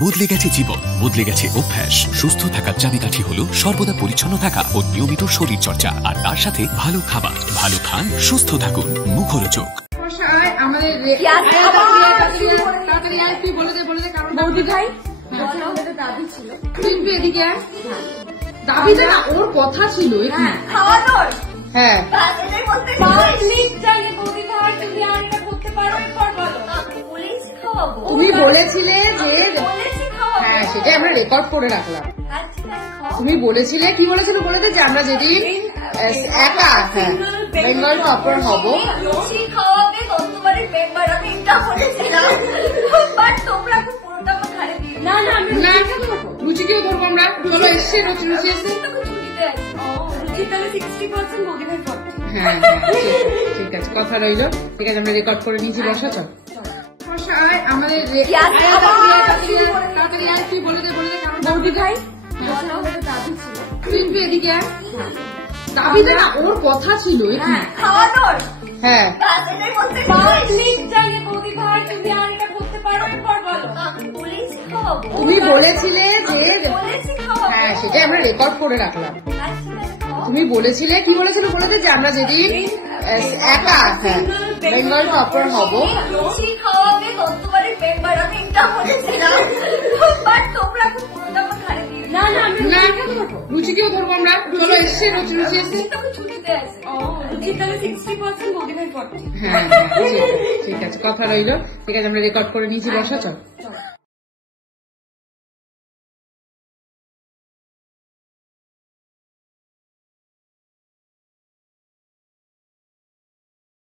বদলে গেছে জীবন, বদলে গেছে অভ্যাস। সুস্থ থাকার চাবিকাঠি হলো সর্বদা পরিচ্ছন্ন থাকা ও নিয়মিত শরীর চর্চা, আর তার সাথে ভালো খাবার। ভালো খান, সুস্থ থাকুন, মুখরোচক। বৌদি ভাই দাবি ছিল, কিন্তু এদিকে দাবিটা না ওর কথা ছিল খাওয়ানোর। হ্যাঁ তুমি বলেছিলে যে, হ্যাঁ সেটাই আমরা রেকর্ড করে রাখলাম। তুমি বলেছিলে, কি বলেছিলে বলে যে আমরা যেদিন একা বেঙ্গল টপার হবো রুচিকেও ধরবো আমরা। চলো এসছে রুচি এসছে। হ্যাঁ ঠিক আছে, কথা রইলো। ঠিক আছে, আমরা রেকর্ড করে নিয়েছি। বসা চল আমাদের বৌদি ভাই দাবি ছিল, কিন্তু এদিকে দাবিটা না ওর কথা ছিল খাওয়ানোর। হ্যাঁ তুমি বলেছিলে যে, হ্যাঁ সেটাই আমরা রেকর্ড করে রাখলাম। তুমি বলেছিলে, কি বলেছিলে বলে যে আমরা যেদিন একা বেঙ্গল টপার হবো রুচিকেও ধরবো আমরা। চলো এসছে রুচি এসছে। হ্যাঁ ঠিক আছে, কথা রইলো। ঠিক আছে, আমরা রেকর্ড করে নিয়েছি। বসা চল।